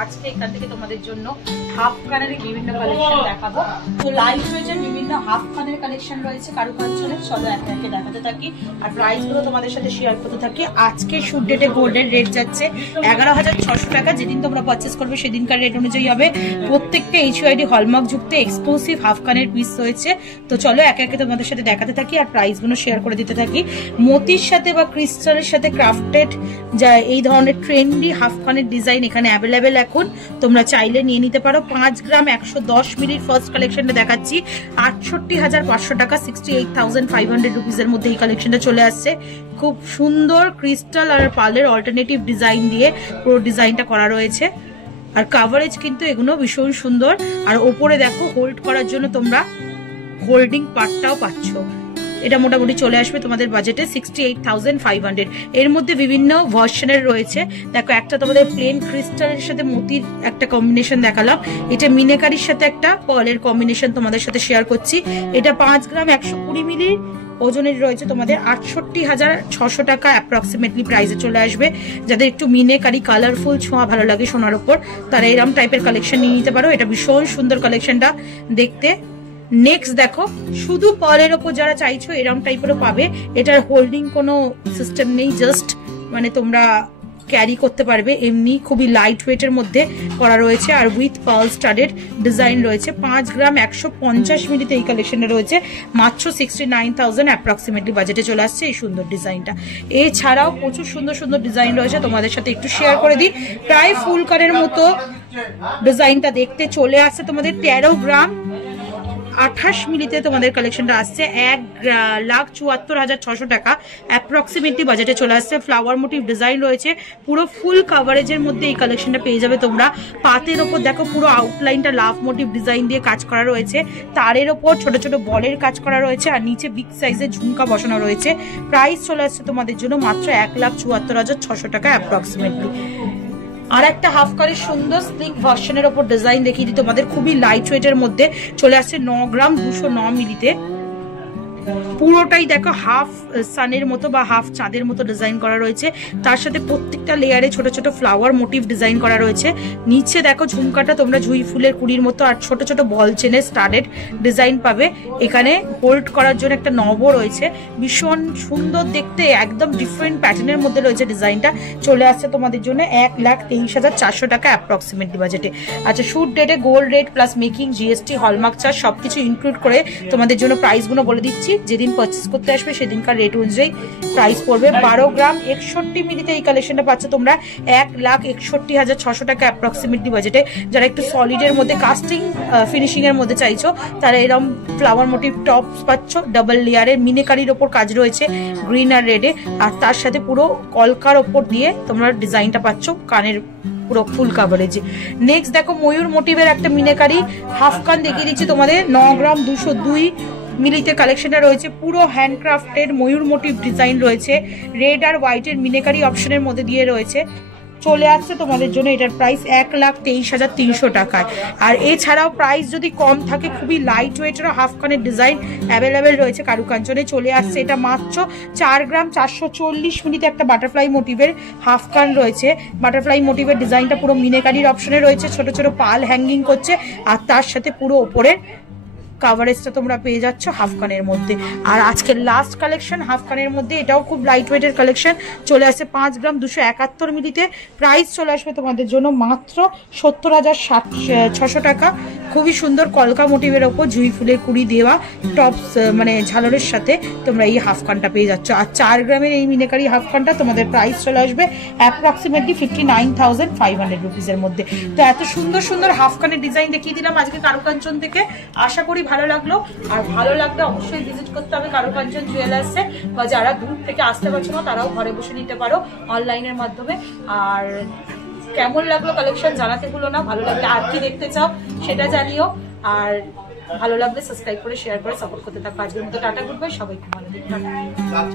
আজকে এখান থেকে তোমাদের জন্য হাফ কানের বিভিন্ন কালেকশন দেখাবো। তো লাইট রয়েছে, বিভিন্ন হাফ কানের কালেকশন রয়েছে কারুকাঞ্চনের। চলো একে একে দেখাতে থাকি আর প্রাইস গুলো তোমাদের সাথে শেয়ার করতে থাকি। আজকে শুট ডেটে গোল্ডের রেট যাচ্ছে 11,600 টাকা। যেদিন তোমরা পারচেস করবে সেদিনকার রেট অনুযায়ী হবে। প্রত্যেকটা HUID হলমার্ক যুক্ত এক্সক্লুসিভ হাফ কানের পিস রয়েছে। তো চলো একে একে তোমাদের সাথে দেখাতে থাকি আর প্রাইস গুলো শেয়ার করে দিতে থাকি। মতির সাথে বা ক্রিস্টালের সাথে ক্রাফটেড যা এই ধরনের ট্রেন্ডি হাফ কানের ডিজাইন এখানে অ্যাভেলেবেল। এখন তোমরা চাইলে নিয়ে নিতে পারো। 5 গ্রাম 110 মিলির ফার্স্ট কালেকশনটা দেখাচ্ছি 68,500 টাকা, 68,500 রুপিসের মধ্যে এই কালেকশনটা চলে আসছে। খুব সুন্দর ক্রিস্টাল আর পার্লের অল্টারনেটিভ ডিজাইন দিয়ে পুরো ডিজাইনটা করা রয়েছে। আর কাভারেজ কিন্তু এগুলো ভীষণ সুন্দর। আর ওপরে দেখো হোল্ড করার জন্য তোমরা হোল্ডিং পার্টটাও পাচ্ছ। এটা মোটামুটি চলে আসবে তোমাদের বাজেটে 68,500। এর মধ্যে বিভিন্ন ভার্সনের রয়েছে। দেখো একটা তোমাদের প্লেন ক্রিস্টালের সাথে মতির একটা কম্বিনেশন দেখালাম। এটা মিনেকারির সাথে একটা পার্লের কম্বিনেশন তোমাদের সাথে শেয়ার করছি। এটা 5 গ্রাম 120 মিলি ওজনের রয়েছে তোমাদের 68,600 টাকা অ্যাপ্রক্সিমেটলি প্রাইসে চলে আসবে। যাদের একটু মিনেকারি কালারফুল ছোঁয়া ভালো লাগে সোনার উপর, তারা এরকম টাইপের কালেকশন নিয়ে নিতে পারো। এটা ভীষণ সুন্দর কালেকশনটা দেখতে। নেক্সট দেখো, শুধু পার্লের ওপর যারা চাইছো এরকম টাইপেরও পাবে। এটার হোল্ডিং কোনো সিস্টেম নেই, জাস্ট মানে তোমরা ক্যারি করতে পারবে। এমনি খুবই লাইট ওয়েটের মধ্যে করা রয়েছে আর উইথ পার্ল স্টাডেড ডিজাইন রয়েছে। 5 গ্রাম 150 মিলিতে এই কালেকশনটা রয়েছে মাত্র 69,000 অ্যাপ্রক্সিমেটলি বাজেটে চলে আসছে এই সুন্দর ডিজাইনটা। এছাড়াও প্রচুর সুন্দর সুন্দর ডিজাইন রয়েছে, তোমাদের সাথে একটু শেয়ার করে দিই। প্রায় ফুল কানের মতো ডিজাইনটা দেখতে চলে আসছে তোমাদের 13 গ্রাম 28 মিলিতে তোমাদের কালেকশনটা আসছে 1,74,600 টাকা অ্যাপ্রক্সিমেটলি বাজেটে চলে আসছে। ফ্লাওয়ার মোটিভ ডিজাইন রয়েছে, পুরো ফুল কাভারেজের মধ্যে এই কালেকশনটা পেয়ে যাবে তোমরা। পাতের ওপর দেখো পুরো আউটলাইনটা লাভ মোটিভ ডিজাইন দিয়ে কাজ করা রয়েছে। তারের ওপর ছোট ছোট বলের কাজ করা রয়েছে আর নিচে বিগ সাইজের ঝুমকা বসানো রয়েছে। প্রাইস চলে আসছে তোমাদের জন্য মাত্র 1,74,600 টাকা অ্যাপ্রক্সিমেটলি। আর একটা হাফ কানের সুন্দর স্লিক ভার্সনের ওপর ডিজাইন দেখিয়ে দিই তোমাদের। খুবই লাইট ওয়েটের মধ্যে চলে আসছে 9 গ্রাম 209 মিলিতে। পুরোটাই দেখো হাফ সানের মতো বা হাফ চাঁদের মতো ডিজাইন করা রয়েছে। তার সাথে প্রত্যেকটা লেয়ারে ছোট ছোট ফ্লাওয়ার মোটিভ ডিজাইন করা রয়েছে। নিচে দেখো ঝুমকাটা তোমরা জুঁই ফুলের কুড়ির মতো আর ছোট ছোট বল চেনের স্টাডেড ডিজাইন পাবে। এখানে হোল্ড করার জন্য একটা নবও রয়েছে, ভীষণ সুন্দর দেখতে, একদম ডিফারেন্ট প্যাটার্নের মধ্যে রয়েছে ডিজাইনটা। চলে আসছে তোমাদের জন্য 1,23,400 টাকা অ্যাপ্রক্সিমেটলি বাজেটে। আচ্ছা, শুট ডেটে gold rate plus making, GST, hallmark charge সবকিছু ইনক্লুড করে তোমাদের জন্য প্রাইসগুলো বলে দিচ্ছি। যেদিন পারচেস করতে আসবে সেদিনকার রেট অনুযায়ী প্রাইস পড়বে। 12 গ্রাম 61 মিলিতে এই কালেকশনটা পাচ্ছ তোমরা 1,61,600 টাকা অ্যাপ্রক্সিমেটলি বাজেটে। যারা একটু সলিডের মধ্যে কাস্টিং ফিনিশিং এর মধ্যে চাইছো তারা এরকম ফ্লাওয়ার মোটিভ টপস পাচ্ছ। ডাবল লেয়ারের মিনেকারির ওপর কাজ রয়েছে গ্রিন আর রেডে, আর তার সাথে পুরো কলকার ওপর দিয়ে তোমরা ডিজাইনটা পাচ্ছ কানের পুরো ফুল কাভারেজে। নেক্সট দেখো, ময়ূর মোটিভের একটা মিনেকারি হাফ কান দেখিয়ে দিচ্ছি তোমাদের। 9 গ্রাম 202 মিলিতে কালেকশনটা রয়েছে। পুরো হ্যান্ডক্রাফটেড ময়ূর মোটিভ ডিজাইন রয়েছে, রেড আর হোয়াইটের মিনেকারি অপশনের মধ্যে দিয়ে রয়েছে। চলে আসছে তোমাদের জন্য এটার প্রাইস 1,23,300 টাকায়। আর এছাড়াও প্রাইস যদি কম থাকে, খুবই লাইট ওয়েটেরও হাফ কানের ডিজাইন অ্যাভেলেবেল রয়েছে কারুকাঞ্চনে। চলে আসছে এটা মাত্র 4 গ্রাম 440 মিলিতে একটা বাটারফ্লাই মোটিভের হাফ কান রয়েছে। বাটারফ্লাই মোটিভের ডিজাইনটা পুরো মিনেকারির অপশনে রয়েছে, ছোট ছোট পাল হ্যাঙ্গিং করছে আর তার সাথে পুরো ওপরের কাভারেজটা তোমরা পেয়ে যাচ্ছ হাফ কানের মধ্যে। আর আজকের লাস্ট কালেকশন হাফ কানের মধ্যে, এটাও খুব লাইট ওয়েটের কালেকশন। চলে আসছে 5 গ্রাম 271 মিলিতে। প্রাইস চলে আসবে তোমাদের জন্য মাত্র 70,600 টাকা। খুবই সুন্দর কলকা মোটিভের ওপর জুঁই ফুলের কুড়ি দেওয়া টপস মানে ঝালরের সাথে তোমরা এই হাফ কানটা পেয়ে যাচ্ছ। আর 4 গ্রামের এই মিনেকারি হাফ কানটা তোমাদের প্রাইস চলে আসবে অ্যাপ্রক্সিমেটলি 59,500 রুপিসের মধ্যে। তো এত সুন্দর সুন্দর হাফ কানের ডিজাইন দেখিয়ে দিলাম আজকে কারুকাঞ্চন থেকে। আশা করি ভালো লাগলো। আর ভালো লাগলে অবশ্যই ভিজিট করতে হবে কারুকাঞ্চন জুয়েলার্সে, বা যারা দূর থেকে আসতে পারছো না তারাও ঘরে বসে নিতে পারো অনলাইনের মাধ্যমে। আর কেমন লাগলো কালেকশন জানাতে ভুলো না। ভালো লাগলে আর কি দেখতে চাও সেটা জানিও। আর ভালো লাগলে সাবস্ক্রাইব করে শেয়ার করে সাপোর্ট করতে থাকো। আজকের মতো টাটা, গুড বাই, সবাইকে ভালো থাকো।